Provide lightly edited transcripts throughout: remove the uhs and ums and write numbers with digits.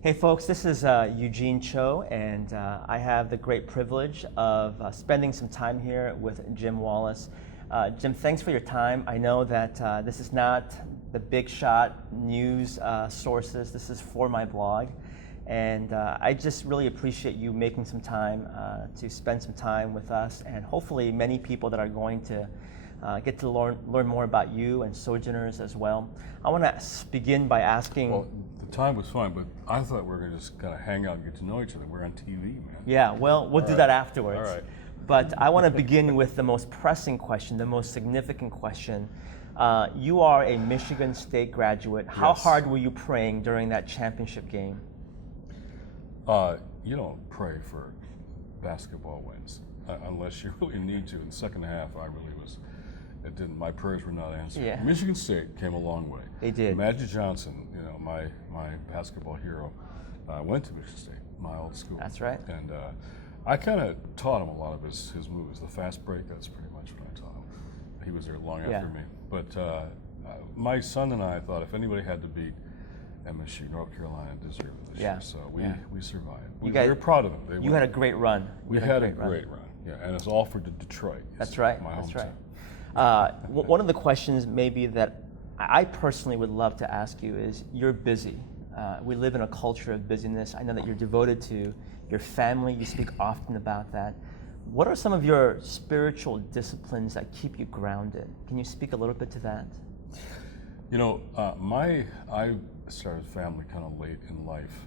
Hey folks, this is Eugene Cho, and I have the great privilege of spending some time here with Jim Wallis. Jim, thanks for your time. I know that this is not the big shot news sources. This is for my blog, and I just really appreciate you making some time to spend some time with us, and hopefully many people that are going to get to learn more about you and Sojourners as well. I want to begin by asking... Well, the time was fine, but I thought we were going to just kind of hang out and get to know each other. We're on TV, man. Yeah, well, we'll do that afterwards. All right. But I want to begin with the most pressing question, the most significant question. You are a Michigan State graduate. How Yes. hard were you praying during that championship game? You don't pray for basketball wins unless you really need to. In the second half, I really was. It didn't. My prayers were not answered. Yeah. Michigan State came a long way. They did. Magic Johnson, my basketball hero, went to Michigan State, my old school. That's right. And I kind of taught him a lot of his moves. The fast break, that's pretty much what I taught him. He was there long after me. But my son and I thought if anybody had to beat MSU, North Carolina deserved it this year. So we survived. We were proud of them. You had a great run. We had a great run. Yeah, and it's all for Detroit. That's right. My That's hometown. right. One of the questions maybe that I personally would love to ask you is, you're busy. We live in a culture of busyness. I know that you're devoted to your family. You speak often about that. What are some of your spiritual disciplines that keep you grounded? Can you speak a little bit to that? I started family kind of late in life.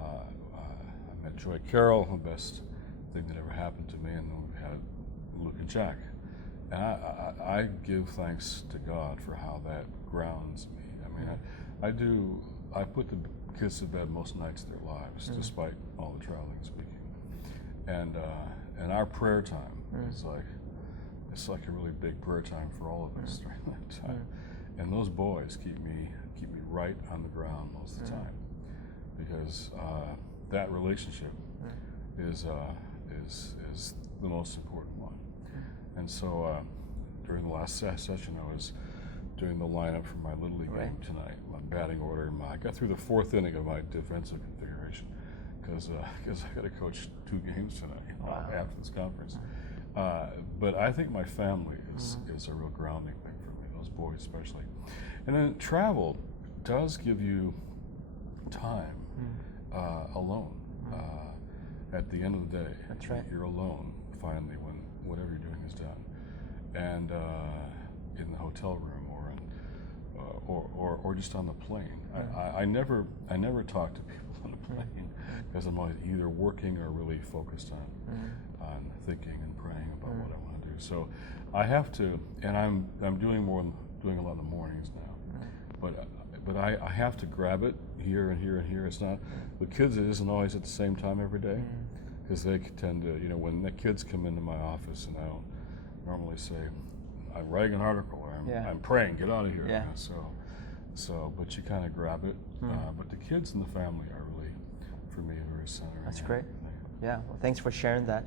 I met Joy Carroll, the best thing that ever happened to me, and then we had Luke and Jack. And I give thanks to God for how that grounds me. I mean, I put the kids to bed most nights of their lives, despite all the traveling and speaking. And our prayer time is like a really big prayer time for all of us during that time. And those boys keep me right on the ground most of the time, because that relationship is the most important one. And so during the last session, I was doing the lineup for my Little League game tonight, my batting order. I got through the fourth inning of my defensive configuration because I got to coach 2 games tonight after this conference. But I think my family is a real grounding thing for me, those boys especially. And then travel does give you time alone. At the end of the day, That's right. You're alone finally when whatever you're doing is done, and in the hotel room or just on the plane. I never talk to people on the plane because I'm always either working or really focused on thinking and praying about what I want to do. So I have to, and I'm doing a lot in the mornings now, but I have to grab it here and here and here. It's not, with kids, it isn't always at the same time every day, because they tend to, when the kids come into my office, and I don't normally say, I'm writing an article, or I'm praying, get out of here. Yeah. So, but you kind of grab it. But the kids and the family are really, for me, very centered. That's great. Yeah, well, thanks for sharing that.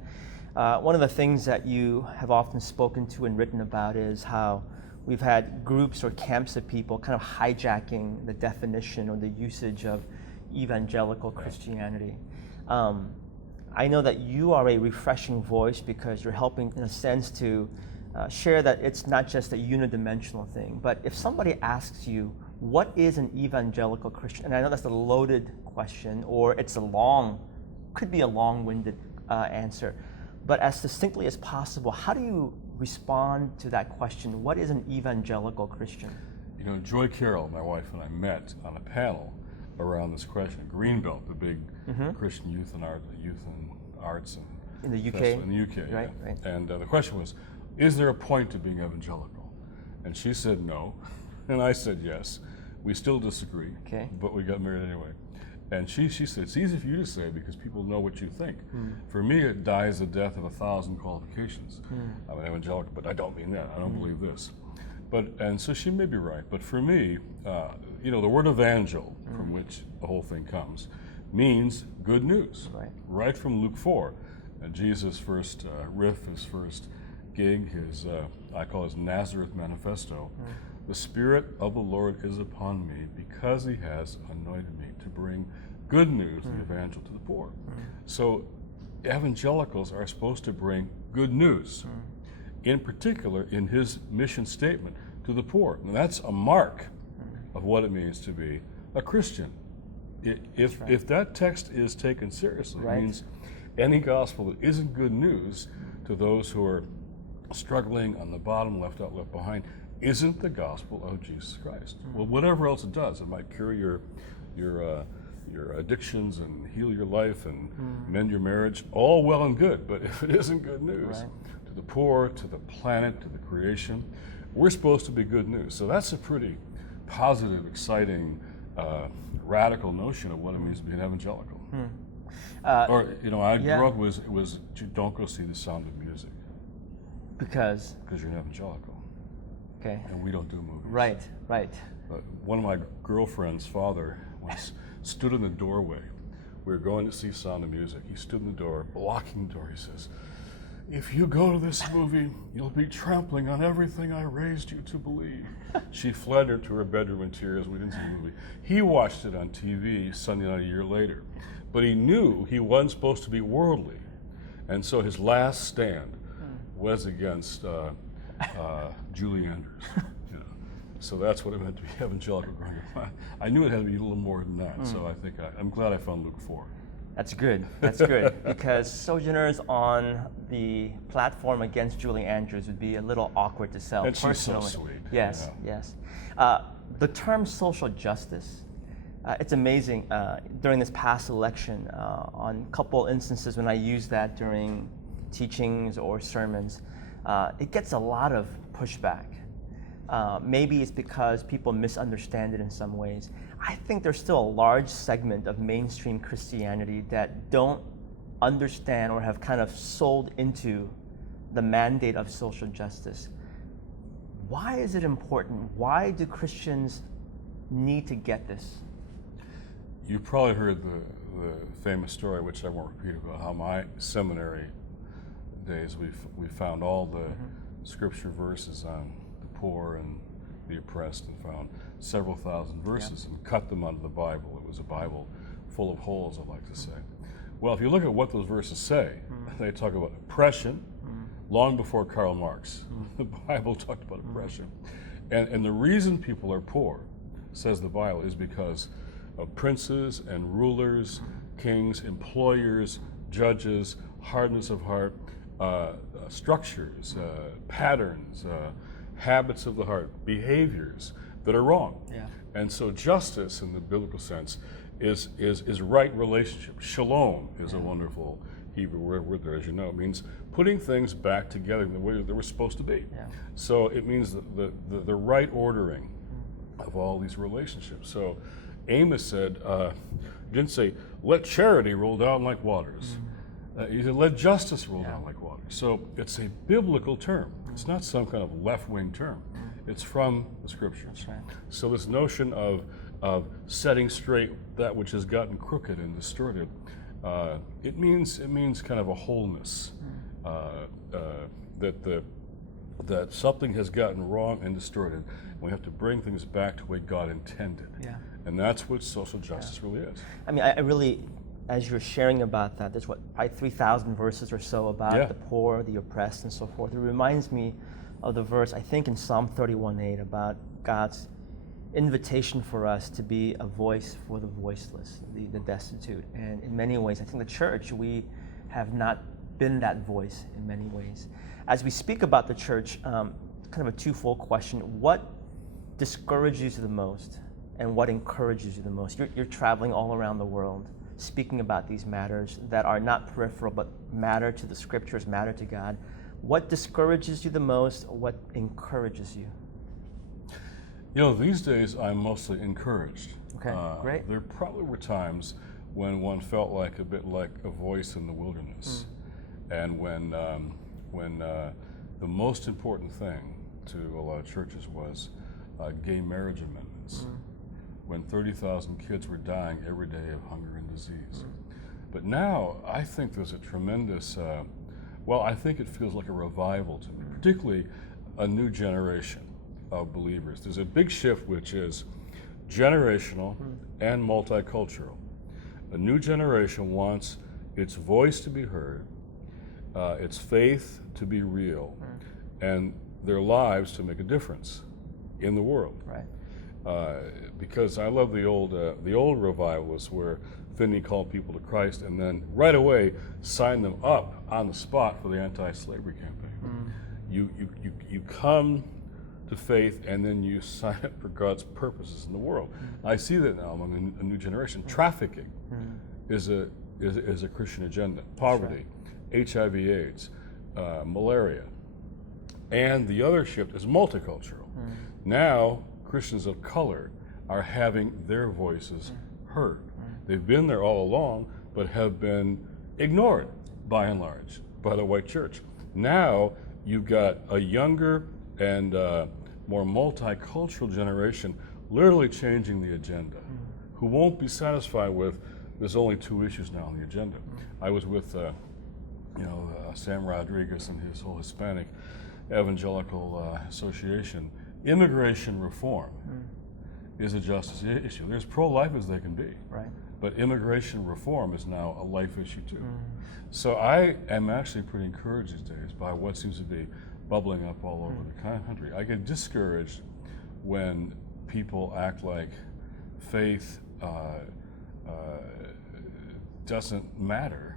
One of the things that you have often spoken to and written about is how we've had groups or camps of people kind of hijacking the definition or the usage of evangelical Christianity. I know that you are a refreshing voice because you're helping, in a sense, to share that it's not just a unidimensional thing. But if somebody asks you, what is an evangelical Christian? And I know that's a loaded question, or it's could be a long-winded answer. But as succinctly as possible, how do you respond to that question? What is an evangelical Christian? Joy Carroll, my wife, and I met on a panel around this question. Greenbelt, the big Christian youth and arts in the UK. Festival in the UK, right? And the question was, is there a point to being evangelical? And she said no, and I said yes. We still disagree, but we got married anyway. And she said, it's easy for you to say because people know what you think. For me, it dies the death of 1,000 qualifications. I'm an evangelical, but I don't mean that. I don't believe this. And so she may be right. But for me, the word evangel, from which the whole thing comes, means good news. Right from Luke 4. Jesus' first riff, his first gig, I call his Nazareth manifesto. The Spirit of the Lord is upon me because he has anointed me to bring good news, the evangel to the poor. So evangelicals are supposed to bring good news, in particular in his mission statement to the poor. And that's a mark of what it means to be a Christian. If that text is taken seriously, it means any gospel that isn't good news to those who are struggling on the bottom, left out, left behind, isn't the gospel of Jesus Christ. Well, whatever else it does, it might cure your addictions and heal your life and mend your marriage, all well and good. But if it isn't good news to the poor, to the planet, to the creation, we're supposed to be good news. So that's a pretty positive, exciting, radical notion of what it means to be an evangelical. Or, I grew up was don't go see The Sound of Music. Because you're an evangelical. Okay. And we don't do movies. Right. One of my girlfriend's father once stood in the doorway. We were going to see Sound of Music. He stood in the door, blocking the door. He says, "If you go to this movie, you'll be trampling on everything I raised you to believe." She fled into her bedroom in tears. We didn't see the movie. He watched it on TV Sunday night a year later. But he knew he wasn't supposed to be worldly. And so his last stand was against Julie Andrews. So that's what it meant to be evangelical growing up. I knew it had to be a little more than that. So I think I'm glad I found Luke 4. That's good. Because Sojourners on the platform against Julie Andrews would be a little awkward to sell. And personally. she's so sweet. Yes. The term social justice, it's amazing. During this past election, on a couple instances when I use that during teachings or sermons, it gets a lot of pushback. Maybe it's because people misunderstand it in some ways. I think there's still a large segment of mainstream Christianity that don't understand or have kind of sold into the mandate of social justice. Why is it important? Why do Christians need to get this? You probably heard the famous story, which I won't repeat, about how my seminary days we found all the scripture verses on the poor and the oppressed, and found several thousand verses and cut them out of the Bible. It was a Bible full of holes, I like to say. Well, if you look at what those verses say, they talk about oppression long before Karl Marx. The Bible talked about oppression. And the reason people are poor, says the Bible, is because of princes and rulers, kings, employers, judges, hardness of heart, structures, patterns, habits of the heart, behaviors that are wrong. And so justice in the biblical sense is right relationship. Shalom is a wonderful Hebrew word there, as you know. It means putting things back together in the way they were supposed to be. So it means the right ordering of all these relationships. So Amos said, didn't say, let charity roll down like waters. He said, let justice roll down like water. So it's a biblical term. It's not some kind of left-wing term. It's from the scriptures. So this notion of setting straight that which has gotten crooked and distorted, it means kind of a wholeness, that something has gotten wrong and distorted. We have to bring things back to the way God intended. And that's what social justice really is. I mean, I really, as you're sharing about that, there's probably 3,000 verses or so about the poor, the oppressed, and so forth. It reminds me of the verse, I think in Psalm 31:8, about God's invitation for us to be a voice for the voiceless, the destitute. And in many ways, I think the church, we have not been that voice in many ways. As we speak about the church, kind of a twofold question. What discourages you the most, and what encourages you the most? You're traveling all around the world, speaking about these matters that are not peripheral, but matter to the scriptures, matter to God. What discourages you the most? What encourages you? These days I'm mostly encouraged. Okay, great. There probably were times when one felt like a bit like a voice in the wilderness, and when the most important thing to a lot of churches was gay marriage amendments, when 30,000 kids were dying every day of hunger and disease. But now I think there's a tremendous, I think it feels like a revival to me, particularly a new generation of believers. There's a big shift which is generational and multicultural. A new generation wants its voice to be heard, its faith to be real, and their lives to make a difference in the world. Right. Because I love the old revivalists where Finney called people to Christ and then right away signed them up on the spot for the anti-slavery campaign. You come to faith and then you sign up for God's purposes in the world. I see that now among a new generation. Trafficking is a Christian agenda. Poverty, HIV/AIDS, malaria, and the other shift is multicultural. Now Christians of color are having their voices heard. They've been there all along, but have been ignored by and large by the white church. Now you've got a younger and more multicultural generation literally changing the agenda, who won't be satisfied with there's only 2 issues now on the agenda. I was with Sam Rodriguez and his whole Hispanic Evangelical Association. Immigration reform is a justice issue. There's pro-life as they can be, Right. but immigration reform is now a life issue too. So I am actually pretty encouraged these days by what seems to be bubbling up all over the country. I get discouraged when people act like faith doesn't matter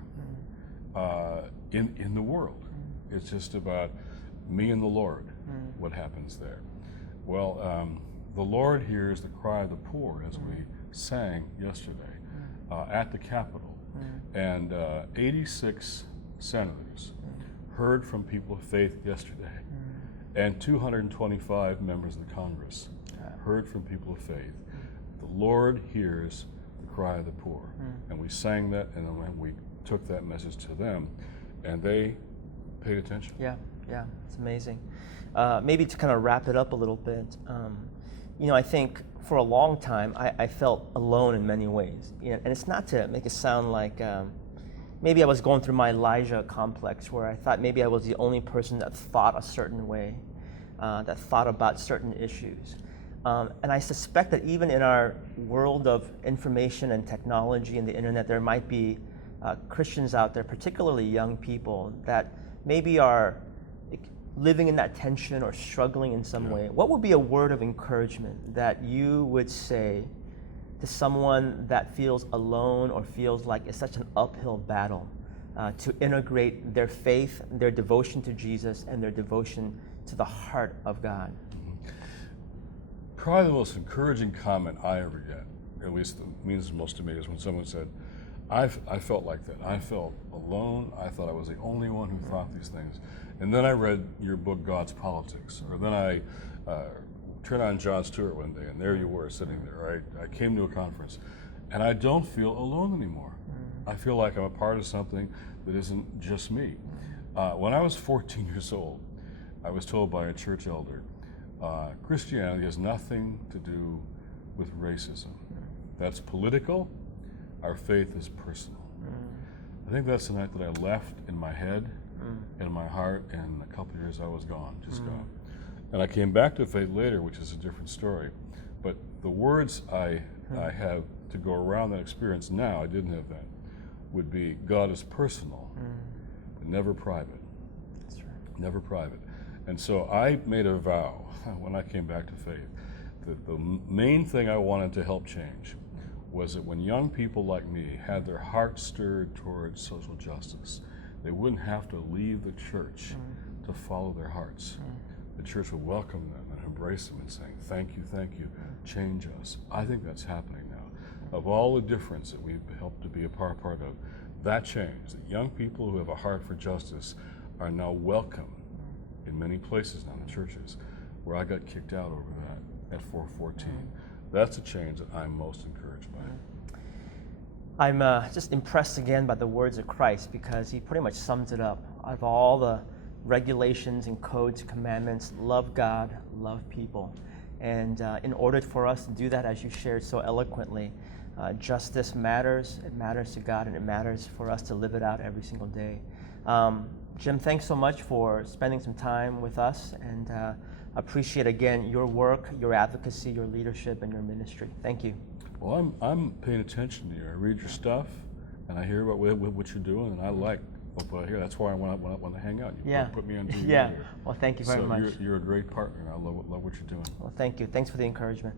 in the world. It's just about me and the Lord, what happens there. Well, the Lord hears the cry of the poor, as we sang yesterday at the Capitol. And 86 senators heard from people of faith yesterday, and 225 members of the Congress heard from people of faith. The Lord hears the cry of the poor. And we sang that, and then we took that message to them, and they paid attention. Yeah, it's amazing. Maybe to kind of wrap it up a little bit, I think for a long time I felt alone in many ways. And it's not to make it sound like maybe I was going through my Elijah complex, where I thought maybe I was the only person that thought a certain way, that thought about certain issues. And I suspect that even in our world of information and technology and the internet, there might be Christians out there, particularly young people, that maybe are living in that tension or struggling in some way. What would be a word of encouragement that you would say to someone that feels alone or feels like it's such an uphill battle to integrate their faith, their devotion to Jesus, and their devotion to the heart of God? Probably the most encouraging comment I ever get, at least it means the most to me, is when someone said, I felt like that. I felt alone. I thought I was the only one who thought these things. And then I read your book, God's Politics. Or then I turned on Jon Stewart one day, and there you were sitting there. I came to a conference, and I don't feel alone anymore. I feel like I'm a part of something that isn't just me. When I was 14 years old, I was told by a church elder, Christianity has nothing to do with racism. That's political. Our faith is personal. I think that's the night that I left in my head, in my heart, and a couple of years I was gone, just gone. And I came back to faith later, which is a different story. But the words I have to go around that experience now, I didn't have then, would be God is personal, but never private. That's right. Never private. And so I made a vow when I came back to faith that the main thing I wanted to help change was that when young people like me had their hearts stirred towards social justice, they wouldn't have to leave the church to follow their hearts. The church would welcome them and embrace them and saying, thank you, change us. I think that's happening now. Of all the difference that we've helped to be a part of, that change, that young people who have a heart for justice are now welcome in many places now in churches, where I got kicked out over that at 414. That's a change that I'm most encouraged by. I'm just impressed again by the words of Christ, because he pretty much sums it up. Of all the regulations and codes, commandments, love God, love people. And in order for us to do that, as you shared so eloquently, justice matters. It matters to God, and it matters for us to live it out every single day. Jim, thanks so much for spending some time with us, and appreciate again your work, your advocacy, your leadership, and your ministry. Thank you. Well, I'm paying attention to you. I read your stuff, and I hear what you're doing, and I like what I hear. That's why I want to hang out. You put me on TV Yeah. here. Well, thank you very much. You're a great partner. I love what you're doing. Well, thank you. Thanks for the encouragement.